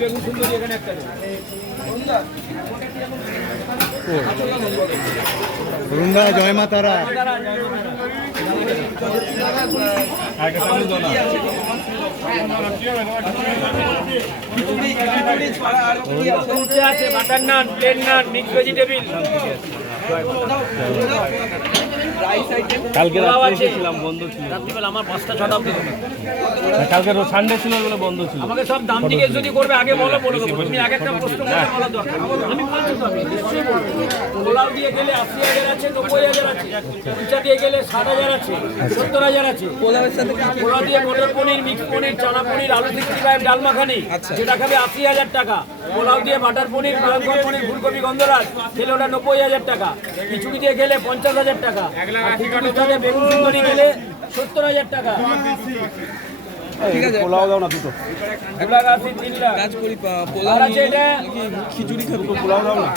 বেগুন সুন্দরী এখানে একটা রুঙ্গা জয় মা তারা। আছে বাটার নান, প্লেন নান, মিক্স ভেজিটেবিল। কালকে রাত্রে ছিলাম, বন্ধ ছিল। রাত্রিবেলা আমার 5টা 6টা অবধি কালকে সানডে ছিল বলে বন্ধ ছিল। আমাকে সব দাম জিজ্ঞেস যদি করবে আগে বলে দেবো। তুমি এক একটা প্রশ্ন করে বলা দরকার। আমি বলছি তো, আমি নিশ্চয়ই বলবো। পোলাও দিয়ে গেলে 80,000 আছে, 90,000 আছে। উঁচা দিয়ে গেলে 60,000 আছে, 70,000 আছে। পোলাও দিয়ে মটর পনির, মিক্স পনির, চানা পনির, আলু 65, ডাল মাখানি, যেটা খাবে 80,000 টাকা। পোলাও দিয়ে বাটার পনির, পালঙ্কর পনির, ফুলকপি, গন্ধরাজ খেলে ওটা 90,000 টাকা। খিচুড়ি দিয়ে গেলে 50,000 টাকা। আর খিচুড়ির সাথে বেগুন সুন্দরী গেলে 70,000 টাকা। ঠিক আছে, পোলাও দাও না দুটো। 2,80,000 কাজ করি পোলাও আছে এটা খিচুড়ি খাবো, পোলাও দাও না।